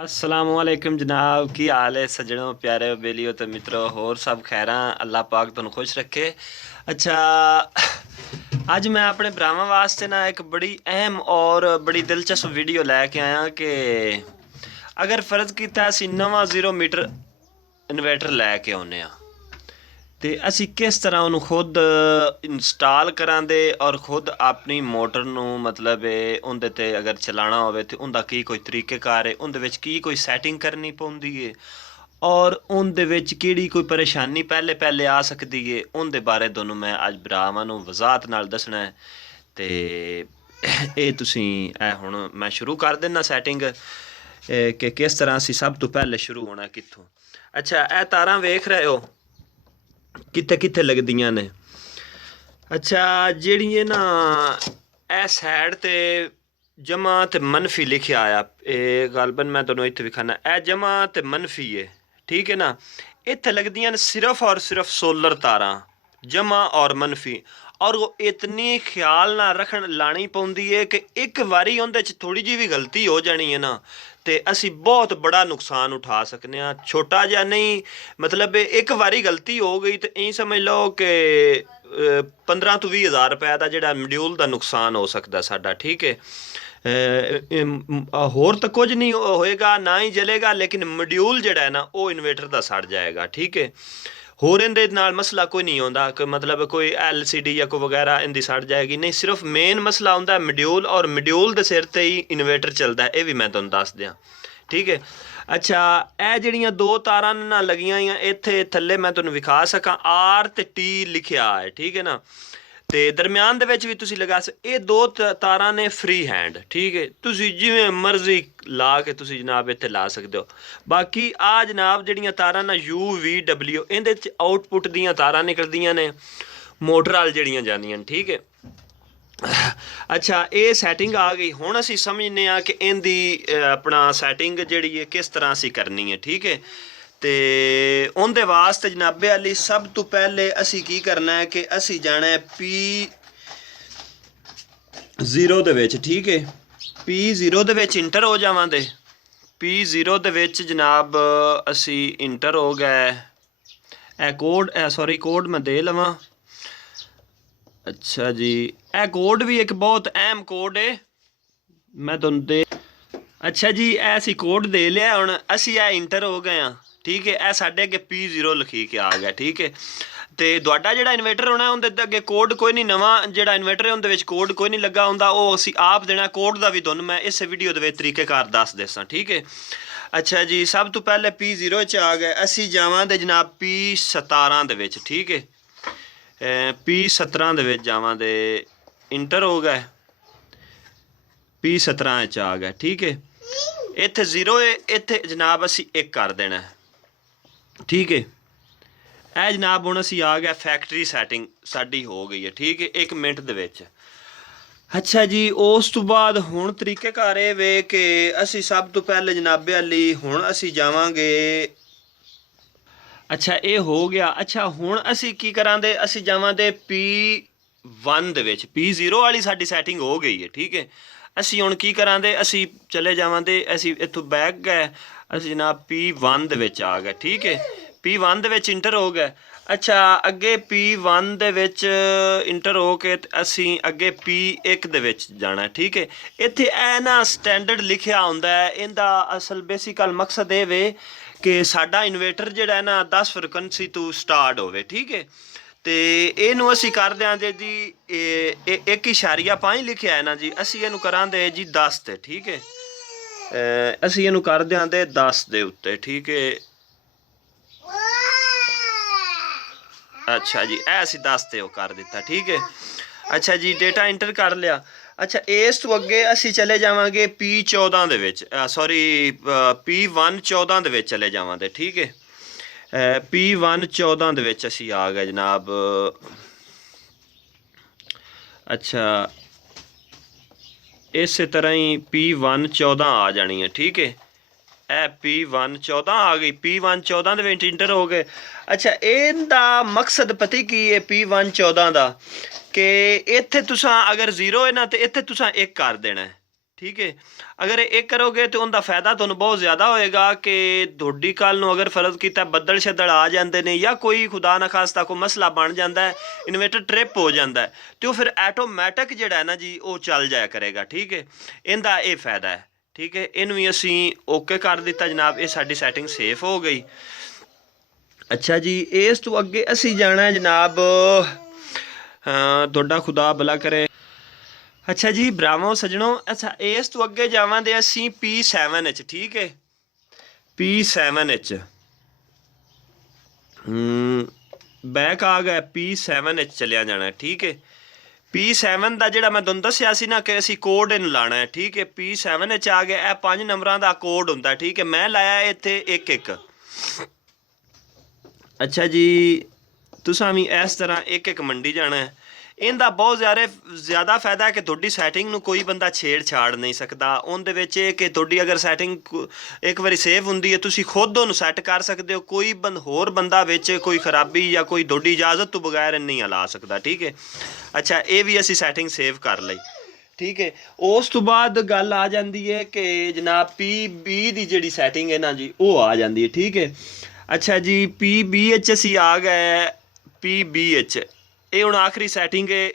असलामुअलैकुम जनाब, की हाल है सज्जनों, प्यारे बेलियो तो मित्रों, होर सब खैर। अल्लाह पाक तुहानू खुश रखे। अच्छा, अज मैं अपने भरावां वास्ते ना एक बड़ी अहम और बड़ी दिलचस्प वीडियो लैके आया कि अगर फर्ज किया असी नवा 0 मीटर इन्वर्टर लैके आने ਤੇ ਅਸੀਂ ਕਿਸ ਤਰ੍ਹਾਂ ਉਹਨੂੰ ਖੁਦ ਇੰਸਟਾਲ ਕਰਾਂਦੇ ਔਰ ਖੁਦ ਆਪਣੀ ਮੋਟਰ ਨੂੰ ਮਤਲਬ ਉਹਦੇ 'ਤੇ ਅਗਰ ਚਲਾਉਣਾ ਹੋਵੇ ਤੇ ਉਹਦਾ ਕੀ ਕੋਈ ਤਰੀਕੇਕਾਰ ਹੈ, ਉਹਦੇ ਵਿੱਚ ਕੀ ਕੋਈ ਸੈਟਿੰਗ ਕਰਨੀ ਪਉਂਦੀ ਹੈ ਔਰ ਉਹਦੇ ਵਿੱਚ ਕਿਹੜੀ ਕੋਈ ਪਰੇਸ਼ਾਨੀ ਪਹਿਲੇ ਪਹਿਲੇ ਆ ਸਕਦੀ ਹੈ, ਉਹਦੇ ਬਾਰੇ ਤੁਹਾਨੂੰ ਮੈਂ ਅੱਜ ਭਰਾਵਾਂ ਨੂੰ ਵਜ਼ਾਹਤ ਨਾਲ ਦੱਸਣਾ ਹੈ। ਤੇ ਇਹ ਤੁਸੀਂ ਇਹ ਹੁਣ ਮੈਂ ਸ਼ੁਰੂ ਕਰ ਦਿੰਦਾ ਸੈਟਿੰਗ ਕਿ ਕਿਸ ਤਰ੍ਹਾਂ ਅਸੀਂ ਸਭ ਤੋਂ ਪਹਿਲੇ ਸ਼ੁਰੂ ਹੋਣਾ ਕਿੱਥੋਂ। ਅੱਛਾ, ਇਹ ਤਾਰਾਂ ਵੇਖ ਰਹੇ ਹੋ ਕਿੱਥੇ ਕਿੱਥੇ ਲੱਗਦੀਆਂ ਨੇ। ਅੱਛਾ, ਜਿਹੜੀ ਇਹ ਨਾ ਇਹ ਸਾਈਡ ਤੇ ਜਮਾ ਤੇ ਮਨਫੀ ਲਿਖਿਆ ਆਇਆ, ਇਹ ਗਲਬਨ ਮੈਂ ਤੁਹਾਨੂੰ ਇੱਥੇ ਵਿਖਾਣਾ, ਇਹ ਜਮਾ ਤੇ ਮਨਫੀ ਹੈ, ਠੀਕ ਹੈ ਨਾ। ਇੱਥੇ ਲੱਗਦੀਆਂ ਨੇ ਸਿਰਫ ਔਰ ਸਿਰਫ ਸੋਲਰ ਤਾਰਾਂ, ਜਮਾ ਔਰ ਮਨਫੀ। ਔਰ ਉਹ ਇਤਨੀ ਖਿਆਲ ਨਾਲ ਰੱਖਣ ਲਾਣੀ ਪਉਂਦੀ ਹੈ ਕਿ ਇੱਕ ਵਾਰੀ ਉਹਦੇ 'ਚ ਥੋੜੀ ਜਿਹੀ ਵੀ ਗਲਤੀ ਹੋ ਜਾਣੀ ਹੈ ਨਾ ਤੇ ਅਸੀਂ ਬਹੁਤ ਬੜਾ ਨੁਕਸਾਨ ਉਠਾ ਸਕਨੇ ਆ। ਛੋਟਾ ਜਿਹਾ ਨਹੀਂ, ਮਤਲਬ ਇੱਕ ਵਾਰੀ ਗਲਤੀ ਹੋ ਗਈ ਤੇ ਇਹ ਸਮਝ ਲਓ ਕਿ 15 ਤੋਂ 20 ਹਜ਼ਾਰ ਰੁਪਏ ਦਾ ਜਿਹੜਾ ਮੋਡਿਊਲ ਦਾ ਨੁਕਸਾਨ ਹੋ ਸਕਦਾ ਸਾਡਾ, ਠੀਕ ਹੈ। ਹੋਰ ਤਾਂ ਕੁਝ ਨਹੀਂ ਹੋਏਗਾ, ਨਾ ਹੀ ਜਲੇਗਾ, ਲੇਕਿਨ ਮੋਡਿਊਲ ਜਿਹੜਾ ਹੈ ਨਾ ਉਹ ਇਨਵੇਟਰ ਦਾ ਸੜ ਜਾਏਗਾ, ਠੀਕ ਹੈ। ਹੋਰ ਇਹਦੇ ਨਾਲ ਮਸਲਾ ਕੋਈ ਨਹੀਂ ਆਉਂਦਾ ਕਿ ਮਤਲਬ ਕੋਈ LCD ਜਾਂ ਕੋਈ ਵਗੈਰਾ ਇਹਦੀ ਸੜ ਜਾਏਗੀ, ਨਹੀਂ। ਸਿਰਫ ਮੇਨ ਮਸਲਾ ਆਉਂਦਾ ਮੋਡਿਊਲ, ਔਰ ਮੋਡਿਊਲ ਦੇ ਸਿਰ ਤੇ ਹੀ ਇਨਵੇਟਰ ਚੱਲਦਾ, ਇਹ ਵੀ ਮੈਂ ਤੁਹਾਨੂੰ ਦੱਸ ਦਿਆਂ, ਠੀਕ ਹੈ। ਅੱਛਾ, ਇਹ ਜਿਹੜੀਆਂ ਦੋ ਤਾਰਾਂ ਨਾਲ ਲੱਗੀਆਂ ਹੋਈਆਂ, ਇੱਥੇ ਥੱਲੇ ਮੈਂ ਤੁਹਾਨੂੰ ਵਿਖਾ ਸਕਾਂ R ਤੇ T ਲਿਖਿਆ ਹੈ, ਠੀਕ ਹੈ ਨਾ। ਤੇ ਦਰਮਿਆਨ ਦੇ ਵਿੱਚ ਵੀ ਤੁਸੀਂ ਲਗਾ ਇਹ ਦੋ ਤਾਰਾਂ ਨੇ ਫ੍ਰੀ ਹੈਂਡ, ਠੀਕ ਹੈ। ਤੁਸੀਂ ਜਿਵੇਂ ਮਰਜ਼ੀ ਲਾ ਕੇ ਤੁਸੀਂ ਜਨਾਬ ਇੱਥੇ ਲਾ ਸਕਦੇ ਹੋ। ਬਾਕੀ ਆ ਜਨਾਬ ਜਿਹੜੀਆਂ ਤਾਰਾਂ ਨਾ UVW, ਇਹਦੇ 'ਚ ਆਊਟਪੁੱਟ ਦੀਆਂ ਤਾਰਾਂ ਨਿਕਲਦੀਆਂ ਨੇ ਮੋਟਰ ਵਾਲ ਜਿਹੜੀਆਂ ਜਾਂਦੀਆਂ ਨੇ, ਠੀਕ ਹੈ। ਅੱਛਾ, ਇਹ ਸੈਟਿੰਗ ਆ ਗਈ। ਹੁਣ ਅਸੀਂ ਸਮਝਦੇ ਹਾਂ ਕਿ ਇਹਦੀ ਆਪਣਾ ਸੈਟਿੰਗ ਜਿਹੜੀ ਹੈ ਕਿਸ ਤਰ੍ਹਾਂ ਅਸੀਂ ਕਰਨੀ ਹੈ, ਠੀਕ ਹੈ। ਤੇ ਉਹਦੇ ਵਾਸਤੇ ਜਨਾਬੇ ਵਾਲੀ ਸਭ ਤੋਂ ਪਹਿਲੇ ਅਸੀਂ ਕੀ ਕਰਨਾ ਹੈ ਕਿ ਅਸੀਂ ਜਾਣਾ ਹੈ P0 ਦੇ ਵਿੱਚ, ਠੀਕ ਹੈ। P0 ਦੇ ਵਿੱਚ ਇੰਟਰ ਹੋ ਜਾਵਾਂਗੇ। P0 ਦੇ ਵਿੱਚ ਜਨਾਬ ਅਸੀਂ ਇੰਟਰ ਹੋ ਗਏ। ਇਹ ਕੋਡ ਸੌਰੀ ਕੋਡ ਮੈਂ ਦੇ ਲਵਾਂ। ਅੱਛਾ ਜੀ, ਇਹ ਕੋਡ ਵੀ ਇੱਕ ਬਹੁਤ ਅਹਿਮ ਕੋਡ ਹੈ, ਮੈਂ ਤੁਹਾਨੂੰ ਦੇ। ਅੱਛਾ ਜੀ, ਇਹ ਅਸੀਂ ਕੋਡ ਦੇ ਲਿਆ। ਹੁਣ ਅਸੀਂ ਇਹ ਇੰਟਰ ਹੋ ਗਏ ਹਾਂ, ਠੀਕ ਹੈ। ਇਹ ਸਾਡੇ ਅੱਗੇ P0 ਲਿਖੀ ਕੇ ਆ ਗਿਆ, ਠੀਕ ਹੈ। ਤੇ ਤੁਹਾਡਾ ਜਿਹੜਾ ਇਨਵੇਟਰ ਹੋਣਾ ਉਹਦੇ ਅੱਗੇ ਕੋਡ ਕੋਈ ਨਹੀਂ, ਨਵਾਂ ਜਿਹੜਾ ਇਨਵੇਟਰ ਹੈ ਉਹਦੇ ਵਿੱਚ ਕੋਡ ਕੋਈ ਨਹੀਂ ਲੱਗਾ ਹੁੰਦਾ, ਉਹ ਅਸੀਂ ਆਪ ਦੇਣਾ। ਕੋਡ ਦਾ ਵੀ ਤੁਹਾਨੂੰ ਮੈਂ ਇਸ ਵੀਡੀਓ ਦੇ ਵਿੱਚ ਤਰੀਕੇਕਾਰ ਦੱਸ ਦੇਸਾਂ, ਠੀਕ ਹੈ। ਅੱਛਾ ਜੀ, ਸਭ ਤੋਂ ਪਹਿਲੇ P0 'ਚ ਆ ਗਏ, ਅਸੀਂ ਜਾਵਾਂਗੇ ਜਨਾਬ P17 ਦੇ ਵਿੱਚ, ਠੀਕ ਹੈ। P17 ਦੇ ਵਿੱਚ ਜਾਵਾਂਗੇ, ਇੰਟਰ ਹੋ ਗਏ। P17 'ਚ ਆ ਗਿਆ, ਠੀਕ ਹੈ। ਇੱਥੇ 0 ਹੈ, ਇੱਥੇ ਜਨਾਬ ਅਸੀਂ 1 ਕਰ ਦੇਣਾ, ਠੀਕ ਹੈ। ਇਹ ਜਨਾਬ ਹੁਣ ਅਸੀਂ ਆ ਗਿਆ, ਫੈਕਟਰੀ ਸੈਟਿੰਗ ਸਾਡੀ ਹੋ ਗਈ ਹੈ, ਠੀਕ ਹੈ, 1 ਮਿੰਟ ਦੇ ਵਿੱਚ। ਅੱਛਾ ਜੀ, ਉਸ ਤੋਂ ਬਾਅਦ ਹੁਣ ਤਰੀਕੇਕਾਰ ਇਹ ਵੇ ਕਿ ਅਸੀਂ ਸਭ ਤੋਂ ਪਹਿਲੇ ਜਨਾਬੇ ਵਾਲੀ ਹੁਣ ਅਸੀਂ ਜਾਵਾਂਗੇ। ਅੱਛਾ, ਇਹ ਹੋ ਗਿਆ। ਅੱਛਾ, ਹੁਣ ਅਸੀਂ ਕੀ ਕਰਾਂਗੇ, ਅਸੀਂ ਜਾਵਾਂਗੇ P1 ਦੇ ਵਿੱਚ। P0 ਵਾਲੀ ਸਾਡੀ ਸੈਟਿੰਗ ਹੋ ਗਈ ਹੈ, ਠੀਕ ਹੈ। ਅਸੀਂ ਹੁਣ ਕੀ ਕਰਾਂਗੇ, ਅਸੀਂ ਚਲੇ ਜਾਵਾਂਗੇ, ਅਸੀਂ ਇੱਥੋਂ ਬੈਕ ਗਏ, ਅਸੀਂ ਜਨਾਬ P1 ਦੇ ਵਿੱਚ ਆ ਗਏ, ਠੀਕ ਹੈ। P1 ਦੇ ਵਿੱਚ ਇੰਟਰ ਹੋ ਗਏ। ਅੱਛਾ, ਅੱਗੇ P1 ਦੇ ਵਿੱਚ ਇੰਟਰ ਹੋ ਕੇ ਅਸੀਂ ਅੱਗੇ P1 ਦੇ ਵਿੱਚ ਜਾਣਾ, ਠੀਕ ਹੈ। ਇੱਥੇ ਇਹ ਨਾ ਸਟੈਂਡਰਡ ਲਿਖਿਆ ਹੁੰਦਾ ਹੈ, ਇਹਦਾ ਅਸਲ ਬੇਸਿਕਲ ਮਕਸਦ ਇਹ ਵੇ ਕਿ ਸਾਡਾ ਇਨਵੇਟਰ ਜਿਹੜਾ ਹੈ ਨਾ 10 ਫ੍ਰੀਕੁਐਂਸੀ ਤੋਂ ਸਟਾਰਟ ਹੋਵੇ, ਠੀਕ ਹੈ। ਤੇ ਇਹਨੂੰ ਅਸੀਂ ਕਰ ਦਿਆਂਗੇ ਜੀ 1.5 ਲਿਖਿਆ ਹੈ ਨਾ ਜੀ, ਅਸੀਂ ਇਹਨੂੰ ਕਰਾਂਗੇ ਜੀ 10 ਤੇ, ਠੀਕ ਹੈ। ਅਸੀਂ ਇਹਨੂੰ ਕਰ ਦਿਆਂਗੇ 10 ਦੇ ਉੱਤੇ, ਠੀਕ ਹੈ। ਅੱਛਾ ਜੀ, ਇਹ ਅਸੀਂ 10 ਤੇ ਉਹ ਕਰ ਦਿੱਤਾ, ਠੀਕ ਹੈ। ਅੱਛਾ ਜੀ, ਡੇਟਾ ਇੰਟਰ ਕਰ ਲਿਆ। ਅੱਛਾ, ਇਸ ਤੋਂ ਅੱਗੇ ਅਸੀਂ ਚਲੇ ਜਾਵਾਂਗੇ P14 ਦੇ ਵਿੱਚ, ਸੌਰੀ P1 14 ਦੇ ਵਿੱਚ ਚਲੇ ਜਾਵਾਂਗੇ, ਠੀਕ ਹੈ। P1 14 ਦੇ ਵਿੱਚ ਅਸੀਂ ਆ ਗਏ ਜਨਾਬ। ਅੱਛਾ, ਇਸੇ ਤਰ੍ਹਾਂ ਹੀ P1 14 ਆ ਜਾਣੀ ਹੈ, ਠੀਕ ਹੈ। ਇਹ P1 14 ਆ ਗਈ, P1 14 ਦੇ ਵਿੱਚ ਇੰਟਰ ਹੋ ਗਏ। ਅੱਛਾ, ਇਹਦਾ ਮਕਸਦ ਪਤਾ ਕੀ ਹੈ P1 14 ਦਾ, ਕਿ ਇੱਥੇ ਤੁਸੀਂ ਅਗਰ 0 ਹੈ ਨਾ ਤੇ ਇੱਥੇ ਤੁਸੀਂ 1 ਕਰ ਦੇਣਾ, ठीक है। अगर ये करोगे तो उनका फायदा तुहानू बहुत ज़्यादा होएगा कि थोड़ी कल नू अगर फर्ज किया बदल शदल आ जाते हैं या कोई खुदा ना खास्ता कोई मसला बन जाता है, इन्वेटर ट्रिप हो जाता है, तो फिर ऐटोमैटिक जोड़ा है ना जी वो चल जाया करेगा। ठीक है, इनका ये फायदा है। ठीक है, इन भी असी ओके कर दिता जनाब, ये साडी सैटिंग सेफ हो गई। अच्छा जी, इस तो अगे असी जाना है जनाब, थोड़ा खुदा भला करे। अच्छा जी ब्रावो सजनों, अच्छा इस तो अगे जावांगे असी P7 च। ठीक है, P7 च बैक आ गया, P7 चलिया जाना है। ठीक है, P7 का जोड़ा मैं तुहानू दस्सिया सी ना कि असी कोड इन लाना है। ठीक है, P7 आ गया, यह 5 नंबरों का कोड होंगे। ठीक है, मैं लाया इत्थे 1-1। अच्छा जी, तुसां भी इस तरह 1-1 मंडी जाना है। इनका बहुत ज़्यादा फायदा है कि थोड़ी सैटिंग कोई बंदा छेड़ छाड़ नहीं सकता। उनदे विच कि थोड़ी अगर सैटिंग एक बारी सेव होंदी है, तुसी खुद उन्हें सैट कर सकते हो। कोई होर बंदा विच कोई खराबी या कोई थोड़ी इजाजत तो बगैर नहीं हिला सकता। ठीक है, अच्छा ये भी असी सैटिंग सेव कर ली। ठीक है, उस तो बाद गल आ जाती है कि जनाब PB की जी सैटिंग है ना जी, वो आ जाती है। ठीक है, अच्छा जी PBH असी आ गए, PBH ये हूँ आखिरी सैटिंग है।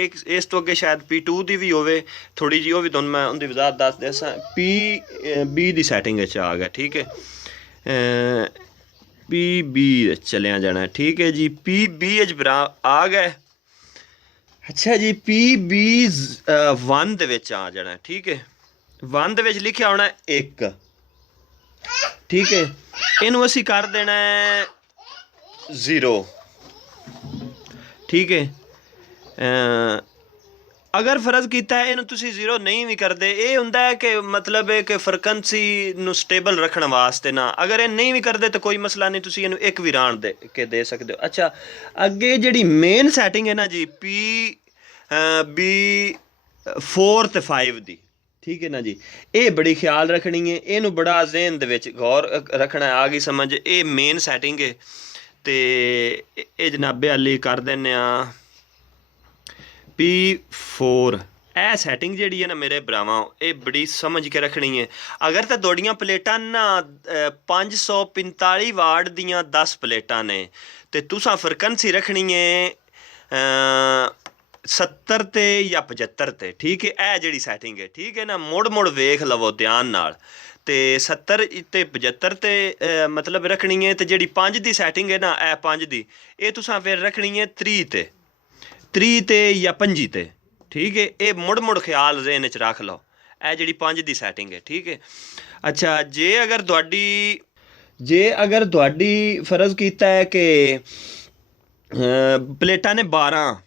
एक इस तो अगे शायद P2 की भी हो थोड़ी जी, वो भी तुहानू मैं उनकी वजाहत दस दसा। PB की सैटिंग आ गया। ठीक है, PB चलिया जाना। ठीक है जी, PBH बरा आ गए। अच्छा जी, PB1 आ जाना। ठीक है, 1 लिखा होना 1। ठीक है, इनू असी कर देना है 0। ठीक है, अगर फर्ज किया है इनू तुसी 0 नहीं भी करते, ये होंदा है कि मतलब है कि फ्रिक्वेंसी नू स्टेबल रखने वास्ते ना। अगर ये नहीं भी करते तो कोई मसला नहीं, तुसी इनू 1 भी रान दे के दे सकते हो। अच्छा, अगे जी मेन सैटिंग है ना जी PB4 ते 5 दी। ठीक है ना जी, ये बड़ी ख्याल रखनी है, इनू बड़ा जहन दे विच गौर रखना है। आ गई समझ, ये मेन सैटिंग है। तो ये जनाबे अली कर देने P4। ए सैटिंग जी है ना मेरे भरावां, ये बड़ी समझ के रखनी है। अगर तो थोड़ियां प्लेटां ना 545 वाट दियां 10 प्लेटां ने, तो तुसां फ्रिक्वेंसी रखनी है 70 ते या 75 ते। ठीक है, ए जी सैटिंग है। ठीक है ना, मुड़ मुड़ वेख लवो ध्यान नाल। ते 70 ते 75 ते मतलब रखनी है। तो जी 5 की सैटिंग है ना, ए 5 की, ये तुसां फिर रखनी है 30 ते, 30 ते या 25 ते। ठीक है, ये मुड़ मुड़ ख्याल जहन च रख लो, ए जी 5 की सैटिंग है। ठीक है, अच्छा जे अगर तुहाडी फर्ज किया है कि प्लेटां ने 12।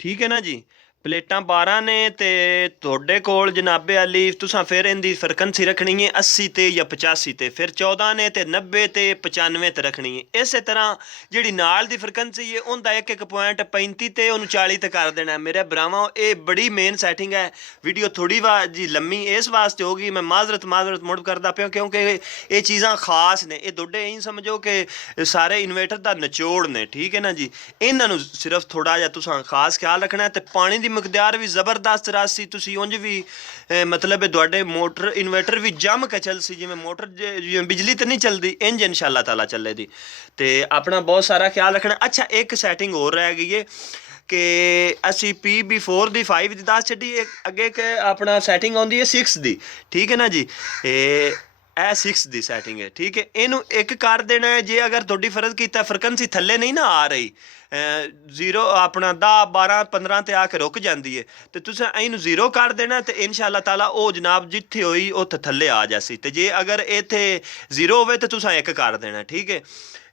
ठीक है ना जी, प्लेटां 12 ने, तो तुहाडे कोल जनाबे अली तुसां फिर इनकी फ्रिक्वेंसी रखनी है 80 ते या 85 ते, फिर 14 ने तो 90 ते 95 ते रखनी है। इस तरह जी नाल दी फ्रिक्वेंसी है उनका 1-1 पॉइंट 35 ते उन्होंने 40 ते कर देना है। मेरे भरावां, ये बड़ी मेन सैटिंग है। वीडियो थोड़ी जी लम्मी इस वास्ते होगी, मैं माजरत मुड़ करदा पिया क्योंकि ये चीज़ां खास ने। ये दोडे यही समझो कि सारे इन्वेटर का निचोड़ ने। ठीक है ना जी, इन्हों सिर्फ थोड़ा जहा तुसां खास ख्याल रखना है। तो पानी की मकदार भी जबरदस्त रासी, तुसी उंज भी मतलब तुहाडे मोटर इन्वेटर भी जम के चलसी, जिवें मोटर जिवें बिजली तो नहीं चलती, इंज इंशाअल्लाह ताला चले दी। तो अपना बहुत सारा ख्याल रखना। अच्छा, एक सैटिंग होर रह गई है कि असी PB4 की 5 की 10 छड्डी, अगे एक अपना सैटिंग आउंदी है 6 की। ठीक है ना जी, ए 6 की सैटिंग है। ठीक है, इनू एक कर देना है। जे अगर थोड़ी फर्ज किया फ्रिक्वेंसी थल्ले नहीं ना आ रही, 0 अपना 10 12 15 ते आके रुक जाती है, तो तुसें इनू 0 कर देना। तो इंशाअल्लाह ताला वो जनाब जिथे हुई उत्थे थल्ले आ जासी। तो जे अगर इत्थे 0 होवे तो तुसें 1 कर देना। ठीक है,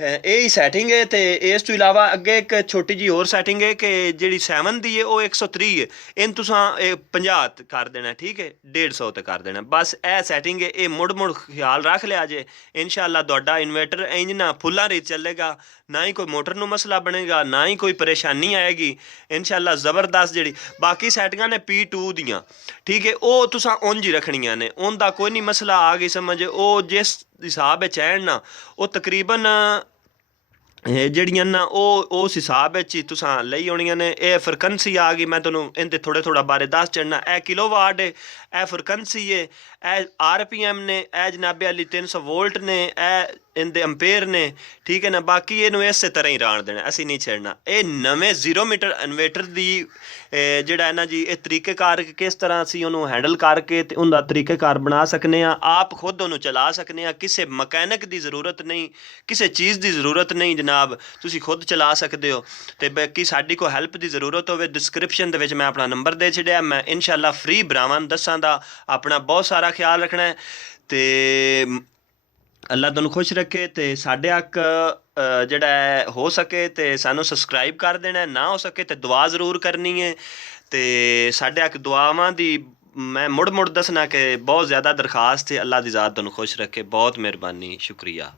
यही सैटिंग है। तो इस तो इलावा अगे एक छोटी जी होर सैटिंग है कि जी 7 की है वो 130 है, इन तुसां 50 कर देना। ठीक है, 150 ते कर देना। बस ए सैटिंग है, ये मुड़ मुड़ ख्याल रख लिया जे, इंशाअल्लाह तुहाडा इन्वेटर इंज ना फुल्लां रीत चलेगा, ना ही कोई मोटर नू मसला बनेगा, ना ही कोई परेशानी आएगी। इंशाअल्लाह ज़बरदस्त जी बाकी सैटिंगां ने P2 दियां। ठीक है, वो तुसां उंज ही रखनियां ने, उनका कोई नहीं मसला। आ गई समझ, वो जिस हिसाब चैन ना वो तकरीबन जड़ियां ना उस हिसाब ही तुसां लई आउणियां ने। यह फ्रिक्वेंसी आ गई, मैं तुहानूं इनते थोड़ा बारे दस चढ़ना। ए किलो वाट है, ਇਹ ਫ੍ਰੀਕੁਐਂਸੀ ਹੈ, ਇਹ RPM ਨੇ, ਇਹ ਜਨਾਬੇ ਅਲੀ 300 ਵੋਲਟ ਨੇ, ਇਹ ਇਹਦੇ ਅੰਪੇਅਰ ਨੇ, ਠੀਕ ਹੈ ਨਾ। ਬਾਕੀ ਇਹਨੂੰ ਇਸੇ ਤਰ੍ਹਾਂ ਹੀ ਰਾਣ ਦੇਣਾ, ਅਸੀਂ ਨਹੀਂ ਛੇੜਨਾ। ਇਹ ਨਵੇਂ 0 ਮੀਟਰ ਇਨਵੇਟਰ ਦੀ ਜਿਹੜਾ ਹੈ ਨਾ ਜੀ, ਇਹ ਤਰੀਕੇਕਾਰ ਕਿਸ ਤਰ੍ਹਾਂ ਅਸੀਂ ਉਹਨੂੰ ਹੈਂਡਲ ਕਰਕੇ ਤੇ ਉਹਦਾ ਤਰੀਕੇਕਾਰ ਬਣਾ ਸਕਨੇ ਆ, ਆਪ ਖੁਦ ਉਹਨੂੰ ਚਲਾ ਸਕਨੇ ਆ। ਕਿਸੇ ਮਕੈਨਿਕ ਦੀ ਜ਼ਰੂਰਤ ਨਹੀਂ, ਕਿਸੇ ਚੀਜ਼ ਦੀ ਜ਼ਰੂਰਤ ਨਹੀਂ ਜਨਾਬ, ਤੁਸੀਂ ਖੁਦ ਚਲਾ ਸਕਦੇ ਹੋ। ਤੇ ਬਾਕੀ ਸਾਡੀ ਕੋਈ ਹੈਲਪ ਦੀ ਜ਼ਰੂਰਤ ਹੋਵੇ, ਡਿਸਕ੍ਰਿਪਸ਼ਨ ਦੇ ਵਿੱਚ ਮੈਂ ਆਪਣਾ ਨੰਬਰ ਦੇ ਛੱਡਿਆ, ਮੈਂ ਇਨਸ਼ਾਅੱਲਾ ਫ੍ਰੀ ਭਰਾਵਾਂ ਨੂੰ ਦੱਸਾਂ ਦਾ। ਆਪਣਾ ਬਹੁਤ ਸਾਰਾ ਖਿਆਲ ਰੱਖਣਾ ਹੈ ਤੇ ਅੱਲਾ ਤੁਹਾਨੂੰ ਖੁਸ਼ ਰੱਖੇ। ਤੇ ਸਾਡੇ ਹੱਕ ਜਿਹੜਾ ਹੈ ਹੋ ਸਕੇ ਤੇ ਸਾਨੂੰ ਸਬਸਕ੍ਰਾਈਬ ਕਰ ਦੇਣਾ, ਨਾ ਹੋ ਸਕੇ ਤੇ ਦੁਆ ਜ਼ਰੂਰ ਕਰਨੀ ਹੈ। ਤੇ ਸਾਡੇ ਹੱਕ ਦੁਆਵਾਂ ਦੀ ਮੈਂ ਮੁੜ ਦੱਸਣਾ ਕਿ ਬਹੁਤ ਜ਼ਿਆਦਾ ਦਰਖਾਸਤ ਹੈ। ਅੱਲਾ ਦੀ ਜ਼ਾਤ ਤੁਹਾਨੂੰ ਖੁਸ਼ ਰੱਖੇ। ਬਹੁਤ ਮਿਹਰਬਾਨੀ, ਸ਼ੁਕਰੀਆ।